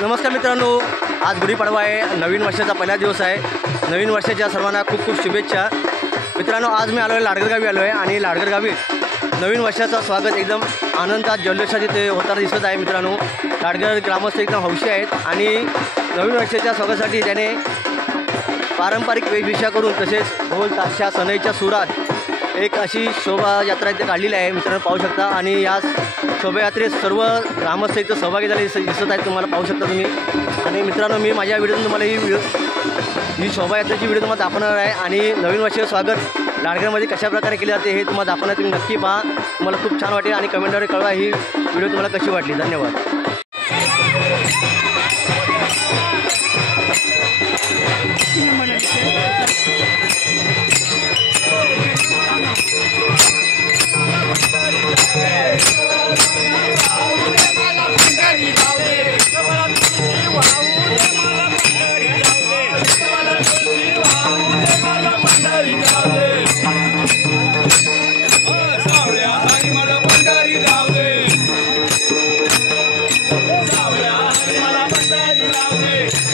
नमस्कार मित्रांनो, आज गुढीपाडवा आहे, नवीन वर्षाचा पहिला दिवस आहे। नवीन वर्षाच्या सर्वांना खूप खूप शुभेच्छा। मित्रांनो, आज मी आलो आहे लाडगर गावी आलो आहे आणि लाडगर गावी नवीन वर्षाचं स्वागत एकदम आनंदात जल्लोषात इथे होताना दिसत आहे। मित्रांनो, लाडगर ग्रामस्थ एकदम हौशी आहेत आणि नवीन वर्षाच्या स्वागतासाठी त्याने पारंपरिक वेशभूषा करून तसेच ढोल ताशा सनईच्या सुरात एक अशी शोभायात्रा इथे काढलेली आहे। मित्रांनो पाहू शकता आणि या शोभायात्रेत सर्व ग्रामस्थ इथं सहभागी झाले दिसत आहेत, तुम्हाला पाहू शकता तुम्ही। आणि मित्रांनो, मी माझ्या व्हिडिओतून तुम्हाला ही शोभायात्रेची व्हिडिओ तुम्हाला दाखवणार आहे आणि नवीन वर्षाचं स्वागत लाडगरमध्ये कशाप्रकारे केले जाते हे तुम्हाला दाखवणार। तुम्ही नक्की पहा, तुम्हाला खूप छान वाटेल आणि कमेंटद्वारे कळवा ही व्हिडिओ तुम्हाला कशी वाटली। धन्यवाद। Hey!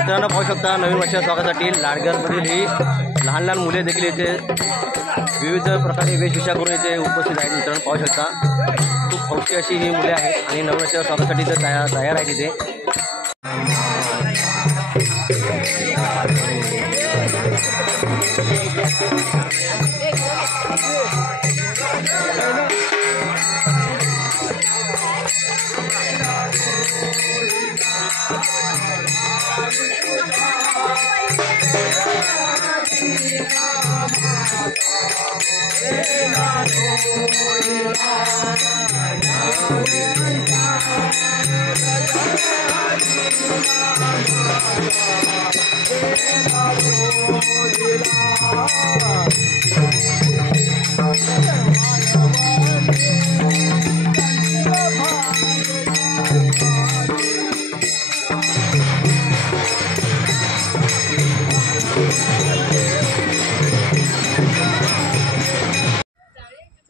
मित्रांनो पाहू शकता नवीन वर्षाच्या स्वागतासाठी लाडघरमधील ही लहान लहान मुले देखील इथे विविध प्रकारे वेशभूषा करून इथे उपस्थित आहेत। मित्रांनो पाहू शकता खूप हौशी अशी ही मुले आहेत आणि नवीन वर्षाच्या स्वागतासाठी इथे तयार आहेत इथे।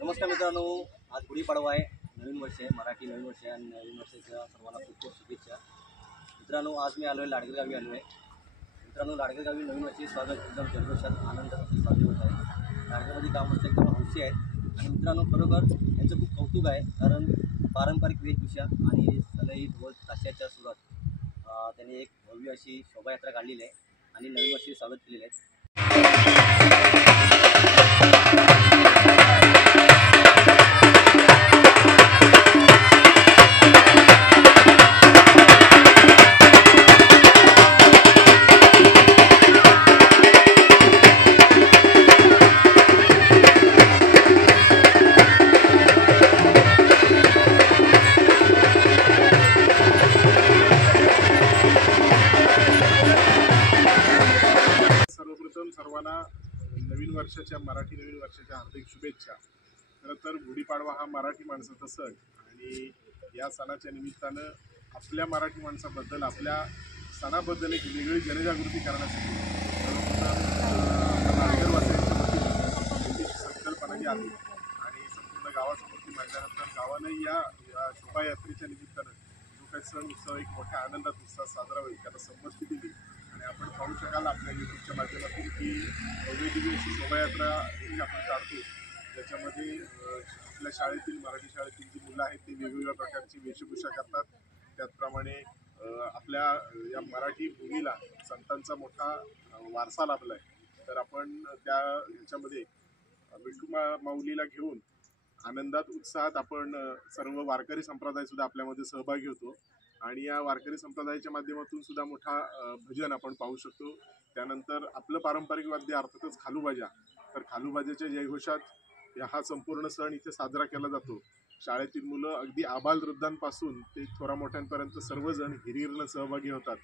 नमस्कार मित्रांनो, आज गुढीपाडवा आहे, नवीन वर्ष आहे, मराठी नवीन वर्ष आहे आणि नवीन वर्षाच्या सर्वांना खूप खूप शुभेच्छा। मित्रांनो आज मी आलो आहे लाडघर गावी आलो आहे। मित्रांनो लाडघर गावी नवीन वर्षाचे स्वागत एकदम जल्लोषात आनंदात स्वागत होत आहे। लाडघरमध्ये गावमस्त एकदम हौशी आहेत आणि मित्रांनो खरोखर यांचं खूप कौतुक आहे, कारण पारंपरिक वेशभूषा आणि सलई ढोल ताशाच्या सुरात त्यांनी एक भव्य अशी शोभायात्रा काढलेली आहे आणि नवीन वर्षाचे स्वागत केलेले आहे। सर्वांना नवीन वर्षाच्या मराठी नवीन वर्षाच्या हार्दिक शुभेच्छा। खरं तर गुढीपाडवा हा मराठी माणसाचा सण आणि या सणाच्या निमित्तानं आपल्या मराठी माणसाबद्दल आपल्या सणाबद्दल एक वेगळी जनजागृती करण्यासाठी लाडघरवासियांची संकल्पना जी आली आणि संपूर्ण गावासमोर ती मांडल्यानंतर गावानं या शोभायात्रेच्या निमित्तानं जो काही सण उत्सव एक मोठ्या आनंदात उत्साहात साजरा होईल त्याला संमती दिली आणि आपण पाहू शकाल आपल्या यूट्यूबच्या माध्यमातून की वेगवेगळी अशी शोभायात्रा ही आपण काढतो, त्याच्यामध्ये आपल्या शाळेतील मराठी शाळेतील जी मुलं आहेत ती वेगवेगळ्या प्रकारची वेशभूषा करतात। त्याचप्रमाणे आपल्या या मराठी भूमीला संतांचा मोठा वारसा लाभला आहे, तर आपण ह्याच्यामध्ये विठू माऊलीला घेऊन आनंदात उत्साहात आपण सर्व वारकरी संप्रदायसुद्धा आपल्यामध्ये सहभागी होतो आणि या वारकरी संप्रदायाच्या माध्यमातून सुद्धा मोठा भजन आपण पाहू शकतो। त्यानंतर आपलं पारंपरिक वाद्य अर्थातच खालूबाजा, तर खालूबाजाच्या जयघोषात हा संपूर्ण सण इथे साजरा केला जातो। शाळेतील मुलं अगदी आबालवृद्धांपासून ते थोरा मोठ्यांपर्यंत सर्वजण हिरिरीनं सहभागी होतात।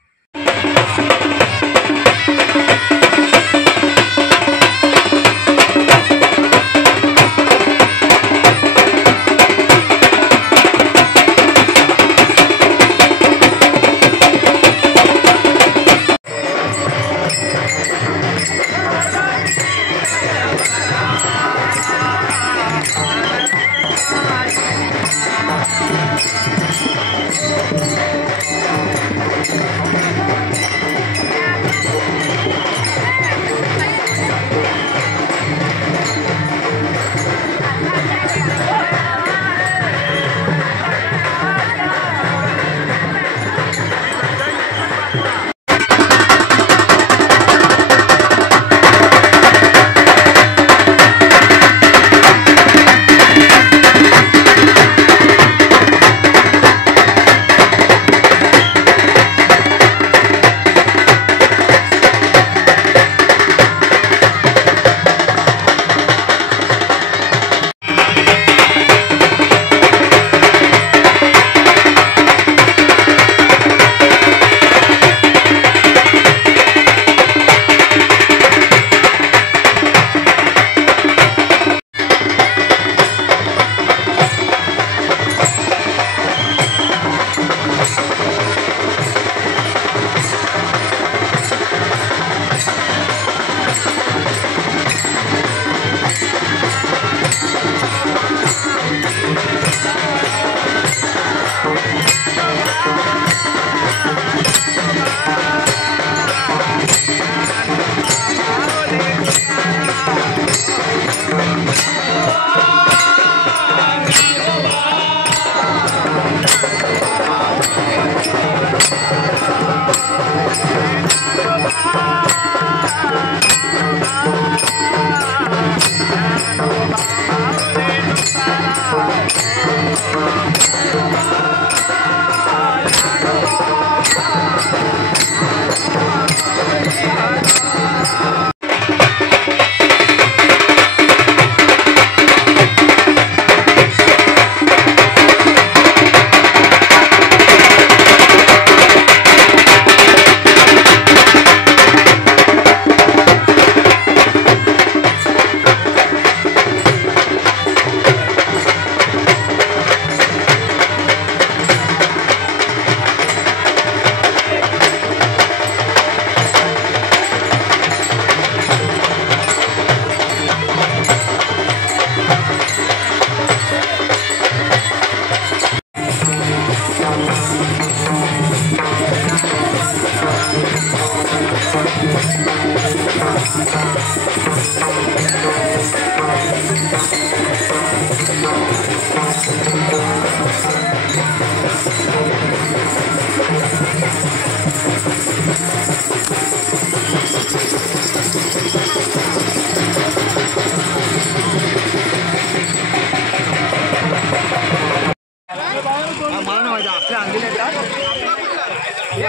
मला नाही माहिती आपल्या आणलेल्या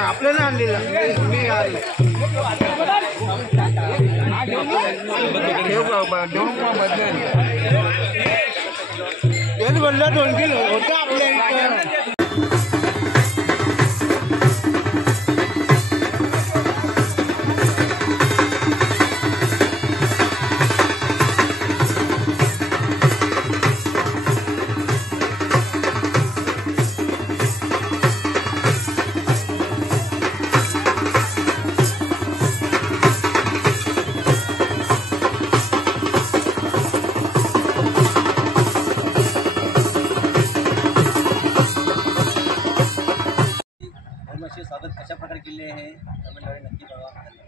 आपल्याला आणलेलं मी बदलेल 2 किलो होतं आपल्या स्वागत कशा प्रकारे केले आहे कमेंटद्वारे नक्की बघा.